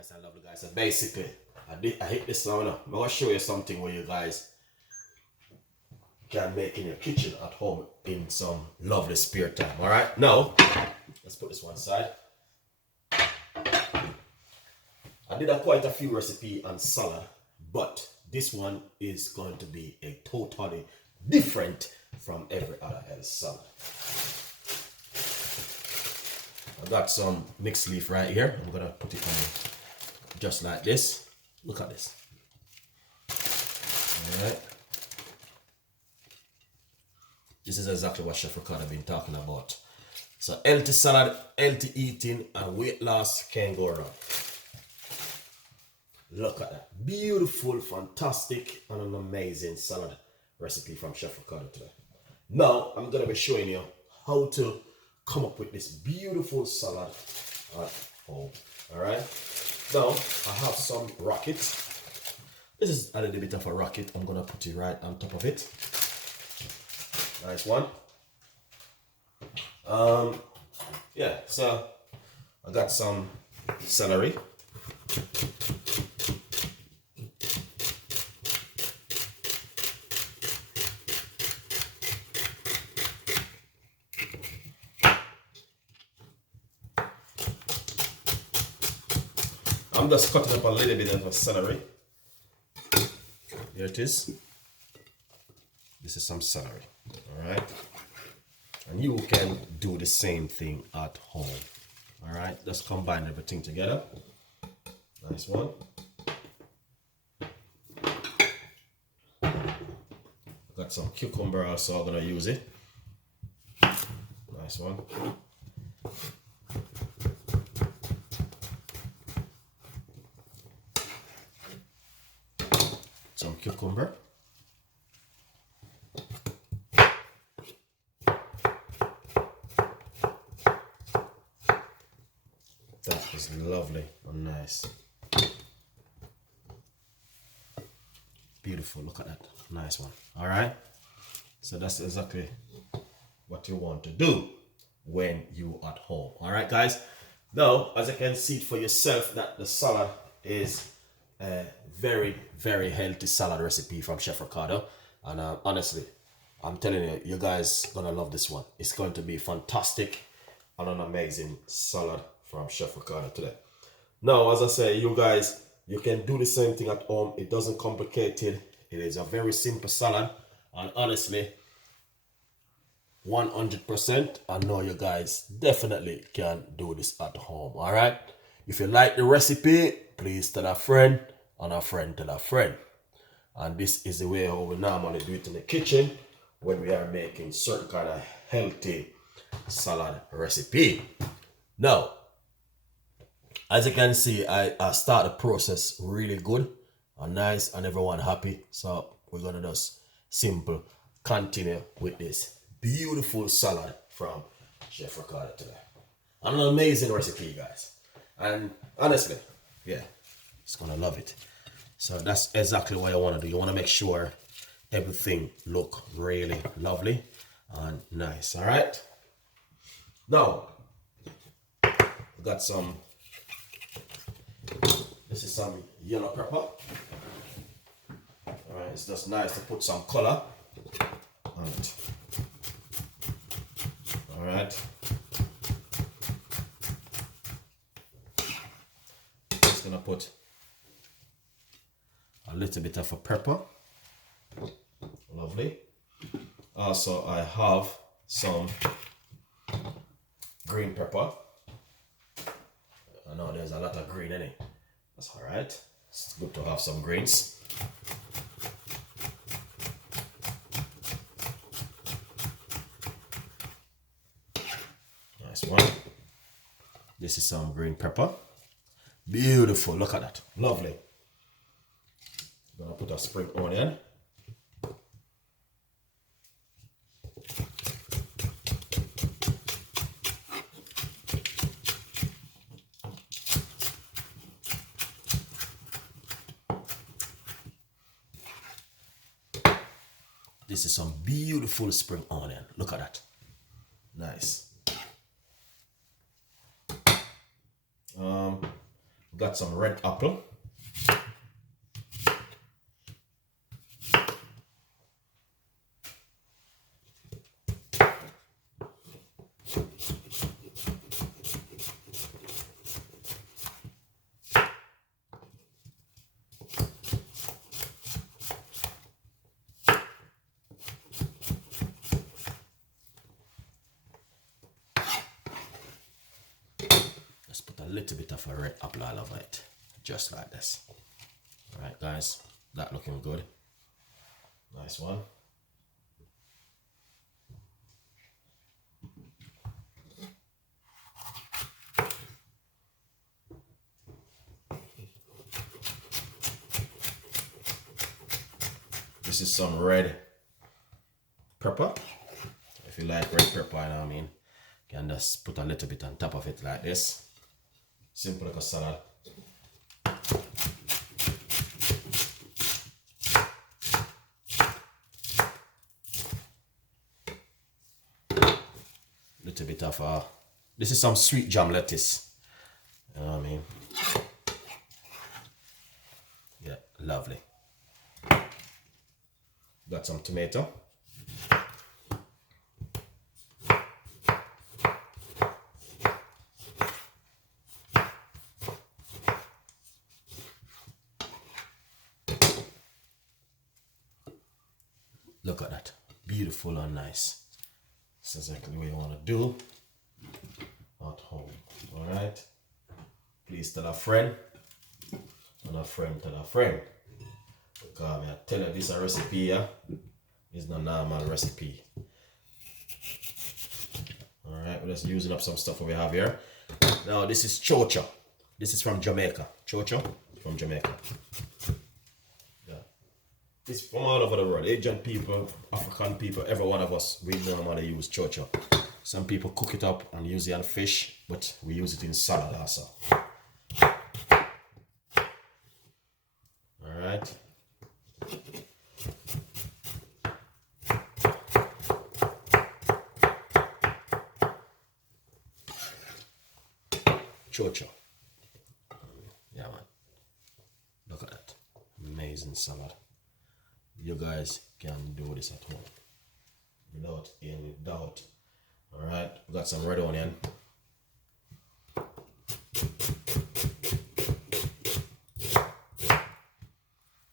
Nice and lovely, guys. So basically, I hit this now. I'm going to show you something where you guys can make in your kitchen at home in some lovely spare time. All right, now let's put this one aside. I did quite a few recipes on salad, but this one is going to be a totally different from every other else salad. I got some mixed leaf right here. I'm gonna put it on just like this. Look at this. All right. This is exactly what Chef Ricardo been talking about. So healthy salad, healthy eating, and weight loss can't go wrong. Look at that. Beautiful, fantastic, and an amazing salad recipe from Chef Ricardo today. Now, I'm going to be showing you how to come up with this beautiful salad at home. Alright? Now, I have some rockets. This is a little bit of a rocket. I'm going to put it right on top of it. Nice one. Yeah, so I got some celery. I'm just cutting up a little bit of celery. Here it is. This is some celery. Alright. And you can do the same thing at home. Alright. Just combine everything together. Nice one. Got some cucumber also, I'm gonna use it. Nice one. Some cucumber. That is lovely and nice. Beautiful, look at that. Nice one. Alright. So that's exactly what you want to do when you at home. Alright, guys. Now, as you can see for yourself, that the salad is a very, very healthy salad recipe from Chef Ricardo. And honestly, I'm telling you, you guys gonna love this one. It's going to be fantastic and an amazing salad from Chef Ricardo today. Now, as I say, you guys, you can do the same thing at home. It doesn't complicate it. It is a very simple salad. And honestly, 100%, I know you guys definitely can do this at home. All right. If you like the recipe, please tell a friend, and a friend tell a friend. And this is the way how we normally do it in the kitchen when we are making certain kind of healthy salad recipe. Now, as you can see, I start the process really good and nice and everyone happy. So we're gonna just simple continue with this beautiful salad from Chef Ricardo today. An amazing recipe, guys. And honestly, yeah, it's gonna love it. So that's exactly what you want to do. You want to make sure everything look really lovely and nice. All right. Now, we got some. This is some yellow pepper. All right, it's just nice to put some color on it. All right. Just gonna put a little bit of a pepper. Lovely. Also, I have some green pepper. I know there's a lot of green in it. That's all right. It's good to have some greens. Nice one. This is some green pepper. Beautiful. Look at that. Lovely. I'm gonna put a spring onion. This is some beautiful spring onion. Look at that. Nice. got some red apple. Let's put a little bit of a red apple all over it, just like this. All right, guys, that looking good. Nice one. This is some red pepper. If you like red pepper, you know what I mean, you can just put a little bit on top of it like this. Simple like a salad. Little bit of this is some sweet jam lettuce. You know what I mean? Yeah, lovely. Got some tomato. Look at that. Beautiful and nice. That's exactly what you want to do at home. Alright? Please tell a friend. And a friend tell a friend. Because I tell you this a recipe here. It's not a normal recipe. Alright, we're just using up some stuff we have here. Now this is chocha. This is from Jamaica. Chocha from Jamaica. Yeah. It's from all over the world. Asian people, African people, every one of us, we normally use chocha. Some people cook it up and use it on fish, but we use it in salad also. Alright. Chocha. Yeah, man. Look at that. Amazing salad. You guys can do this at home without any doubt. Alright, we got some red onion. Yeah,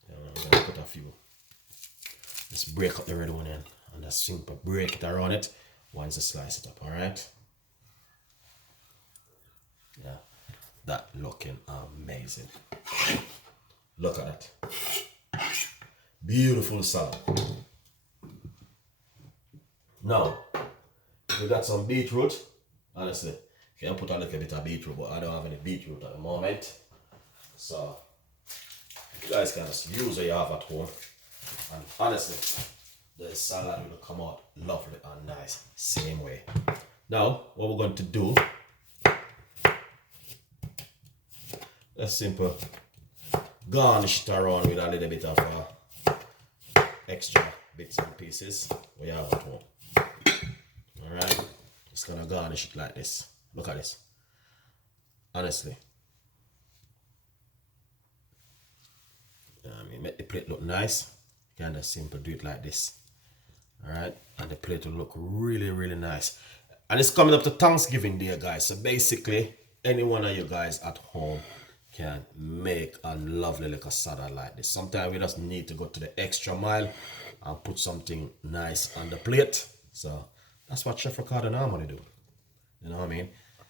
I'm gonna put a few. Let's break up the red onion and just simple break it around it once you slice it up. Alright. Yeah, that looking amazing. Look at that. Beautiful salad. Now, we got some beetroot. Honestly, you can put a little bit of beetroot, but I don't have any beetroot at the moment. So, you guys can just use what you have at home. And honestly, the salad will come out lovely and nice. Same way. Now, what we're going to do, that's simple. Garnish it around with a little bit of extra bits and pieces we have at home. Alright, just gonna garnish it like this. Look at this. Honestly, I mean, make the plate look nice. You can just simple do it like this. Alright, and the plate will look really, really nice. And it's coming up to Thanksgiving Day, guys. So basically, any one of you guys at home can make a lovely little salad like this. Sometimes we just need to go to the extra mile and put something nice on the plate. So that's what Chef Ricardo normally do. You know what I mean?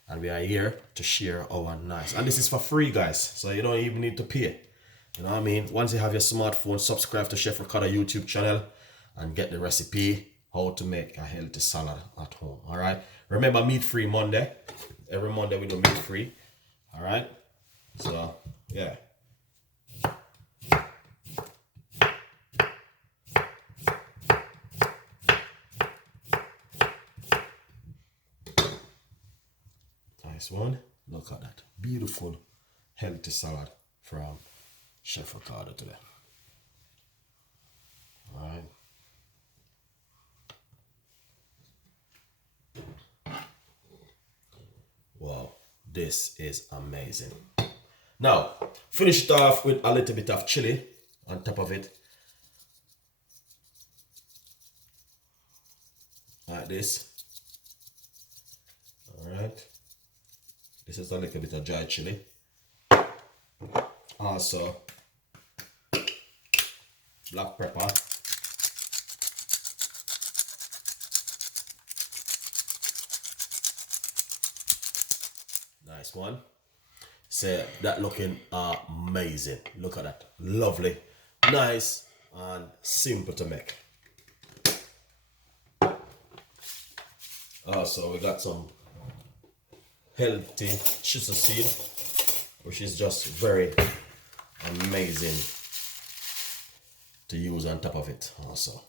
And we are here to share our nice. And this is for free, guys. So you don't even need to pay. You know what I mean? Once you have your smartphone, subscribe to Chef Ricardo YouTube channel and get the recipe how to make a healthy salad at home. Alright? Remember, meat free Monday. Every Monday we do meat free. Alright? So, yeah. Nice one. Look at that. Beautiful, healthy salad from Chef Ricardo today. Alright. Wow, this is amazing. Now, finish it off with a little bit of chili on top of it. Like this. Alright. This is a little bit of dry chili. Also, black pepper. Nice one. So that looking amazing. Look at that. Lovely, nice, and simple to make. Also, we got some healthy chisel seed, which is just very amazing to use on top of it. Also,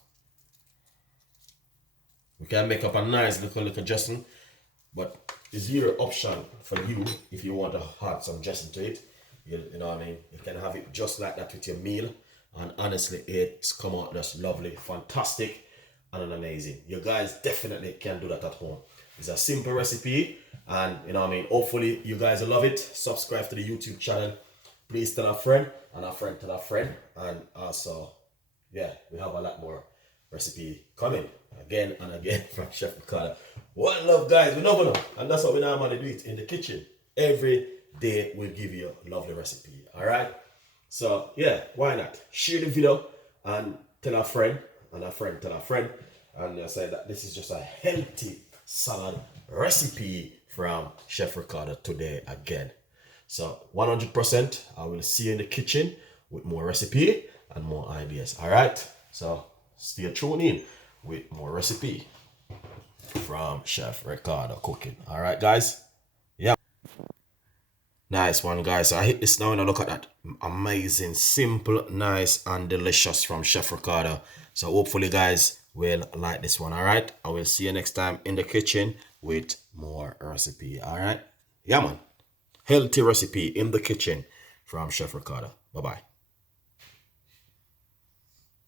we can make up a nice little dressing, but it's your option for you if you want to add some dressing to it. You know what I mean? You can have it just like that with your meal, and honestly, it's come out just lovely, fantastic, and amazing. You guys definitely can do that at home. It's a simple recipe, and you know what I mean, hopefully you guys will love it. Subscribe to the YouTube channel. Please tell a friend, and a friend tell a friend, and also, yeah, we have a lot more recipe coming again and again from Chef Ricardo. One love, guys. We never know, and that's what we normally do it in the kitchen. Every day we'll give you a lovely recipe. All right. So yeah, why not share the video and tell a friend, and a friend tell a friend, and say that this is just a healthy salad recipe from Chef Ricardo today again. So 100%, I will see you in the kitchen with more recipe and more ideas. All right. So stay tuned in with more recipe from Chef Ricardo cooking. All right, guys. Yeah. Nice one, guys. So I hit this now and I look at that. Amazing, simple, nice, and delicious from Chef Ricardo. So hopefully, guys will like this one. All right. I will see you next time in the kitchen with more recipe. All right. Yeah, man. Healthy recipe in the kitchen from Chef Ricardo. Bye-bye.